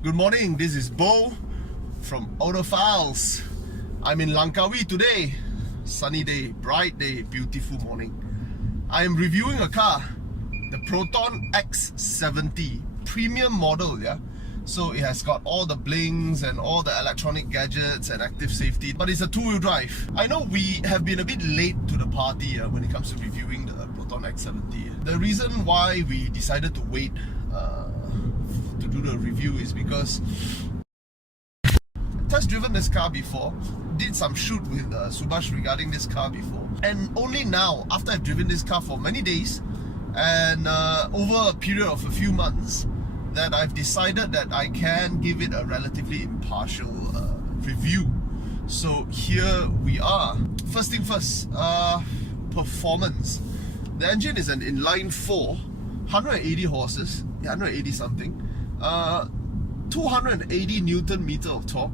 Good morning, this is Bo from Autophiles. I'm in Langkawi today. Sunny day, bright day, beautiful morning. I am reviewing a car, the Proton X70 premium model, yeah. So it has got all the blings and all the electronic gadgets and active safety, but it's a two-wheel drive. I know we have been a bit late to the party when it comes to reviewing the Proton X70. The reason why we decided to wait to do the review is because I've test driven this car before, did some shoot with Subhash regarding this car before, and only now, after I've driven this car for many days and over a period of a few months, that I've decided that I can give it a relatively impartial review. So here we are. First thing first, performance. The engine is an inline 4, 180 horses, 180 something, 280 Newton meter of torque,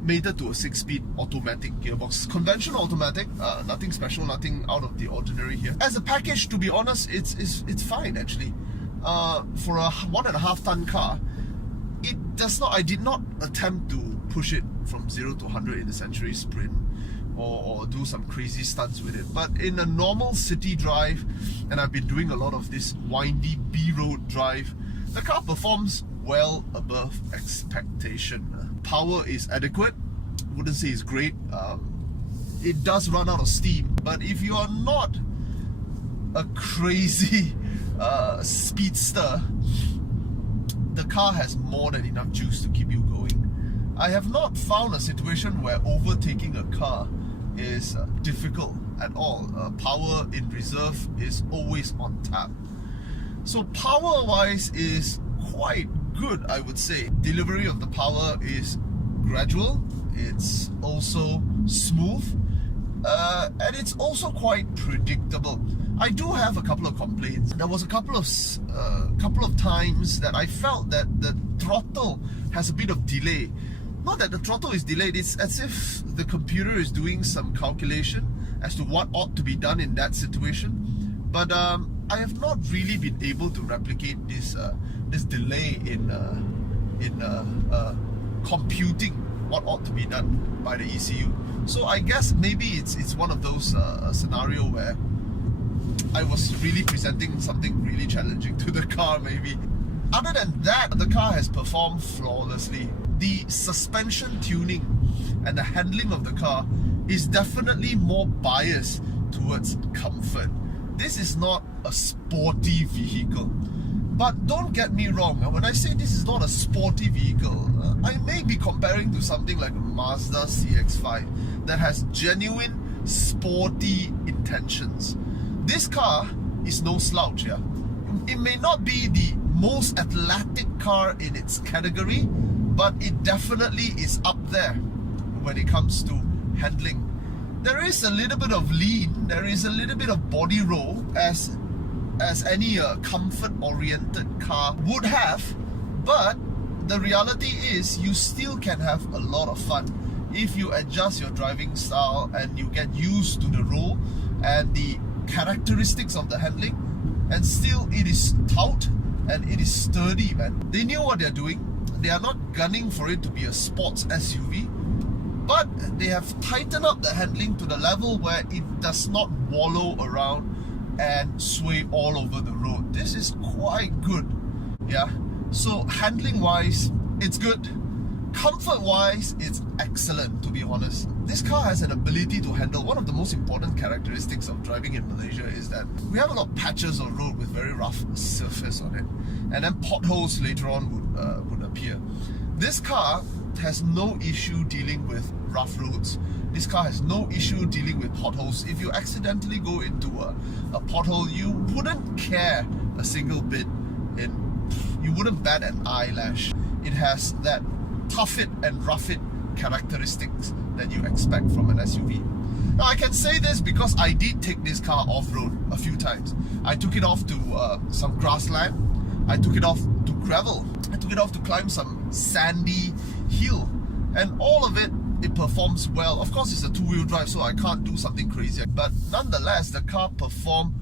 mated to a 6-speed automatic gearbox. Conventional automatic, nothing special, nothing out of the ordinary here. As a package, to be honest, it's fine actually. For a 1.5 ton car, I did not attempt to push it from 0 to 100 in the Century Sprint or do some crazy stunts with it. But in a normal city drive, and I've been doing a lot of this windy B-road drive, the car performs well above expectation. Power is adequate, wouldn't say it's great. It does run out of steam, but if you are not a crazy speedster, the car has more than enough juice to keep you going. I have not found a situation where overtaking a car is difficult at all. Power in reserve is always on tap. So power wise is quite good, I would say. Delivery of the power is gradual, it's also smooth, and it's also quite predictable. I do have a couple of complaints. There was a couple of times that I felt that the throttle has a bit of delay. Not that the throttle is delayed, it's as if the computer is doing some calculation as to what ought to be done in that situation. But I have not really been able to replicate this delay in computing what ought to be done by the ECU. So I guess maybe it's one of those scenario where I was really presenting something really challenging to the car maybe. Other than that, the car has performed flawlessly. The suspension tuning and the handling of the car is definitely more biased towards comfort. This is not a sporty vehicle. But don't get me wrong, when I say this is not a sporty vehicle, I may be comparing to something like a Mazda CX-5 that has genuine sporty intentions. This car is no slouch, yeah. It may not be the most athletic car in its category, but it definitely is up there when it comes to handling. There is a little bit of lean, there is a little bit of body roll as any comfort-oriented car would have, but the reality is you still can have a lot of fun if you adjust your driving style and you get used to the roll and the characteristics of the handling, and still it is taut and it is sturdy, man. They knew what they're doing. They are not gunning for it to be a sports SUV, but they have tightened up the handling to the level where it does not wallow around and sway all over the road. This is quite good, yeah. So handling wise, it's good. Comfort wise, it's excellent, to be honest. This car has an ability to handle. One of the most important characteristics of driving in Malaysia is that we have a lot of patches of road with very rough surface on it, and then potholes later on would appear. This car has no issue dealing with rough roads. This car has no issue dealing with potholes. If you accidentally go into a pothole, you wouldn't care a single bit. You wouldn't bat an eyelash. It has that tough it and rough it characteristics that you expect from an SUV. Now I can say this because I did take this car off-road a few times. I took it off to some grassland, I took it off to gravel, I took it off to climb some sandy hill, and all of it performs well. Of course it's a two-wheel drive, so I can't do something crazy, but nonetheless the car performed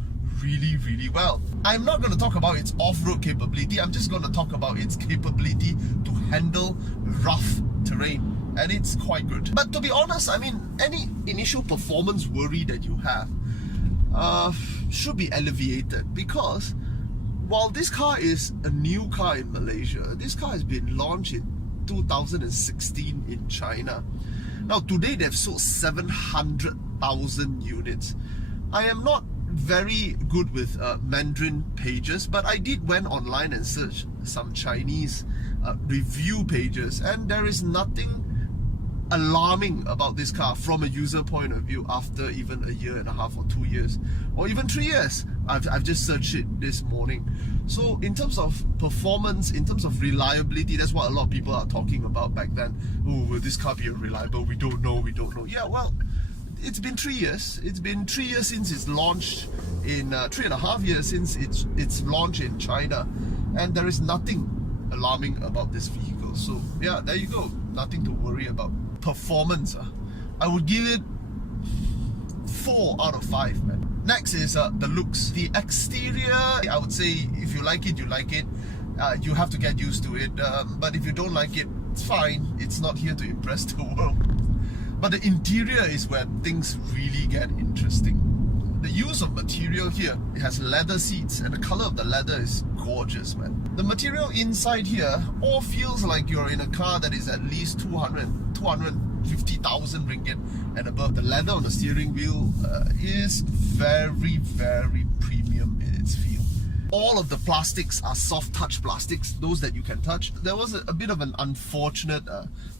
really, really well. I'm not going to talk about its off-road capability, I'm just going to talk about its capability to handle rough terrain. And it's quite good. But to be honest, I mean, any initial performance worry that you have should be alleviated, because while this car is a new car in Malaysia, this car has been launched in 2016 in China. Now today they've sold 700,000 units. I am not very good with Mandarin pages, but I did went online and search some Chinese review pages, and there is nothing alarming about this car from a user point of view after even a year and a half or 2 years or even 3 years. I've just searched it this morning. So in terms of performance, in terms of reliability, that's what a lot of people are talking about back then. Oh, will this car be reliable? We don't know. Yeah, well, it's been 3 years. It's been 3 years since it's launched in 3.5 years since it's launched in China, and there is nothing alarming about this vehicle. So yeah, there you go. Nothing to worry about. Performance, I would give it 4 out of 5, man. Next is the looks. The exterior, I would say if you like it, you like it. You have to get used to it. But if you don't like it, it's fine. It's not here to impress the world. But the interior is where things really get interesting. The use of material here, it has leather seats, and the color of the leather is gorgeous, man. The material inside here all feels like you're in a car that is at least 250,000 ringgit and above. The leather on the steering wheel is very, very premium in its feel. All of the plastics are soft touch plastics, those that you can touch. There was a bit of an unfortunate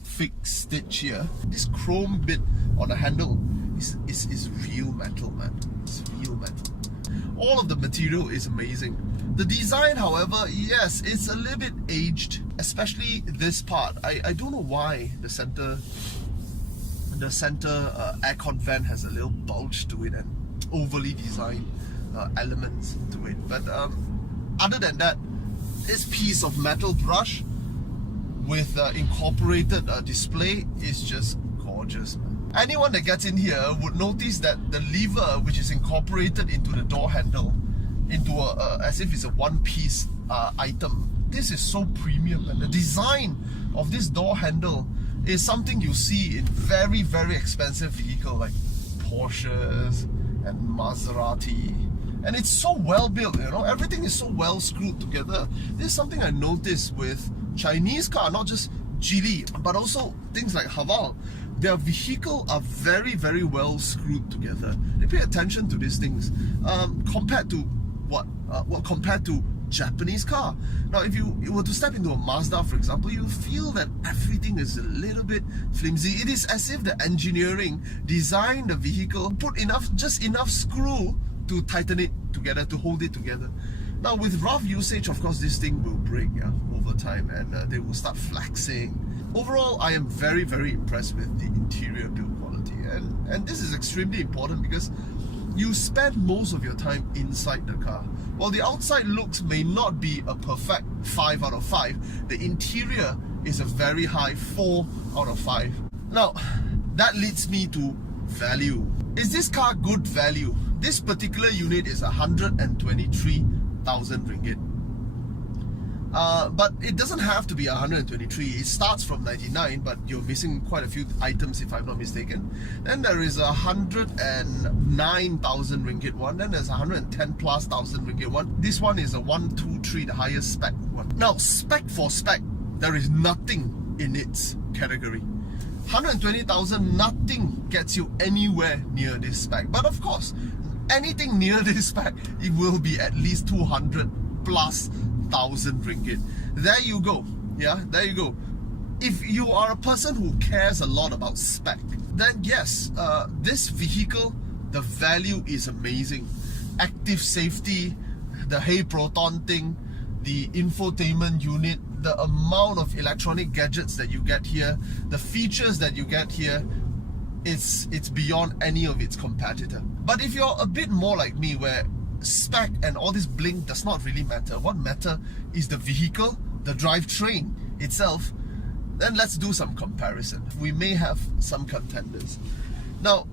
fixed stitch here. This chrome bit on the handle is real metal, man. It's real metal. All of the material is amazing. The design, however, yes, it's a little bit aged, especially this part. I don't know why the center aircon vent has a little bulge to it and overly designed elements to it. But other than that, this piece of metal brush with incorporated display is just gorgeous, man. Anyone that gets in here would notice that the lever, which is incorporated into the door handle, into as if it's a one-piece item. This is so premium, and the design of this door handle is something you see in very, very expensive vehicles like Porsches and Maserati. And it's so well built, you know, everything is so well screwed together. This is something I noticed with Chinese car, not just Geely, but also things like Haval. Their vehicle are very, very well screwed together. They pay attention to these things compared to compared to Japanese car. Now, if you were to step into a Mazda, for example, you feel that everything is a little bit flimsy. It is as if the engineering designed the vehicle, put just enough screw to tighten it together, to hold it together. Now, with rough usage, of course, this thing will break over time, and they will start flexing. Overall, I am very, very impressed with the interior build quality, and this is extremely important because you spend most of your time inside the car. While the outside looks may not be a perfect 5 out of 5, the interior is a very high 4 out of 5. Now, that leads me to value. Is this car good value? This particular unit is 123,000 ringgit. But it doesn't have to be 123. It starts from 99, but you're missing quite a few items if I'm not mistaken. Then there is a 109,000 ringgit one. Then there's a 110 plus thousand ringgit one. This one is a 123, the highest spec one. Now, spec for spec, there is nothing in its category. 120,000, nothing gets you anywhere near this spec. But of course, anything near this spec, it will be at least 200 plus thousand ringgit. There you go. Yeah, there you go. If you are a person who cares a lot about spec, then yes, this vehicle, the value is amazing. Active safety, the Hey Proton thing, the infotainment unit, the amount of electronic gadgets that you get here, the features that you get here, it's beyond any of its competitor. But if you're a bit more like me, where spec and all this bling does not really matter, what matter is the vehicle, the drivetrain itself, then let's do some comparison. We may have some contenders. Now,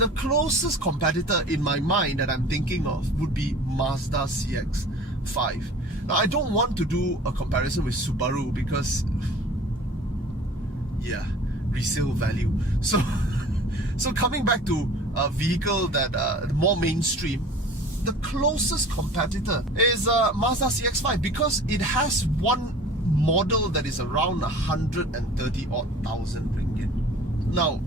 The closest competitor in my mind that I'm thinking of would be Mazda CX-5. Now, I don't want to do a comparison with Subaru because, yeah, resale value. So coming back to a vehicle that more mainstream, the closest competitor is Mazda CX-5 because it has one model that is around 130,000 ringgit. Now,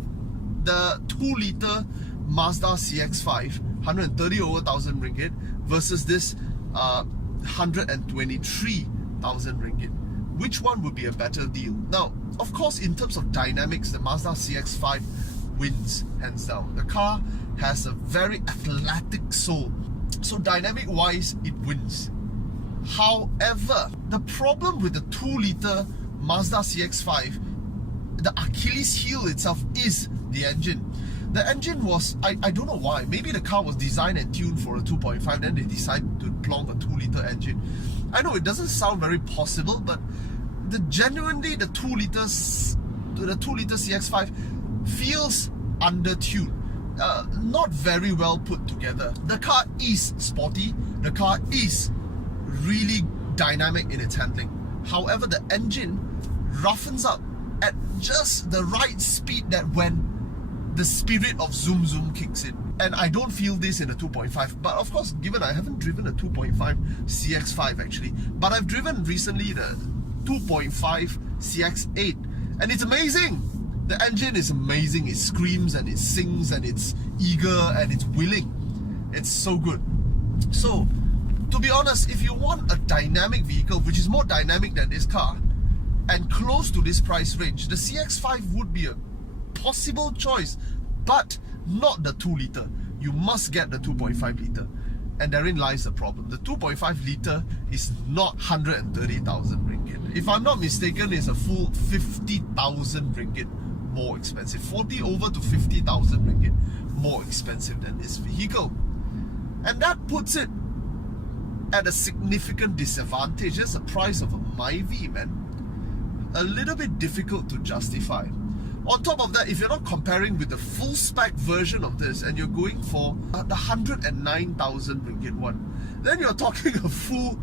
the 2-litre Mazda CX-5, 130,000 ringgit versus this 123,000 ringgit. Which one would be a better deal? Now, of course, in terms of dynamics, the Mazda CX-5 wins hands down. The car has a very athletic soul, so dynamic wise it wins. However, the problem with the 2-litre Mazda CX-5, the Achilles heel itself is the engine. The engine was, I don't know why, maybe the car was designed and tuned for a 2.5, then they decided to plonk a 2-litre engine. I know it doesn't sound very possible, but genuinely the 2-litre CX-5 feels under-tuned. Not very well put together. The car is sporty, the car is really dynamic in its handling. However, the engine roughens up at just the right speed that when the spirit of zoom zoom kicks in. And I don't feel this in a 2.5, but of course, given I haven't driven a 2.5 CX-5 actually, but I've driven recently the 2.5 CX-8, and it's amazing. The engine is amazing. It screams and it sings and it's eager and it's willing. It's so good. So, to be honest, if you want a dynamic vehicle, which is more dynamic than this car, and close to this price range, the CX-5 would be a possible choice, but not the 2-litre. You must get the 2.5-litre. And therein lies the problem. The 2.5-litre is not 130,000 ringgit. If I'm not mistaken, it's a full 50,000 ringgit more expensive. 40 over to 50,000 ringgit more expensive than this vehicle. And that puts it at a significant disadvantage. That's the price of a Myvi, man. A little bit difficult to justify. On top of that, if you're not comparing with the full spec version of this and you're going for the 109,000 ringgit one, then you're talking a full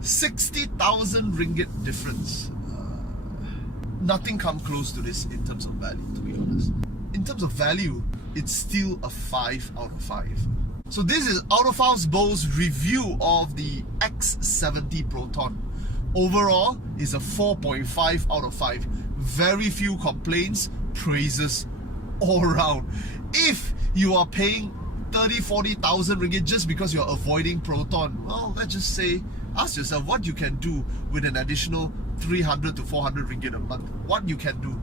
60,000 ringgit difference. Nothing comes close to this in terms of value, to be honest. In terms of value, it's still a 5 out of 5. So this is Autophiles Bo's review of the X70 Proton. Overall, is a 4.5 out of 5. Very few complaints, praises all around. If you are paying 30,000-40,000 ringgit just because you're avoiding Proton, well, let's just say, ask yourself what you can do with an additional 300 to 400 ringgit a month. What you can do.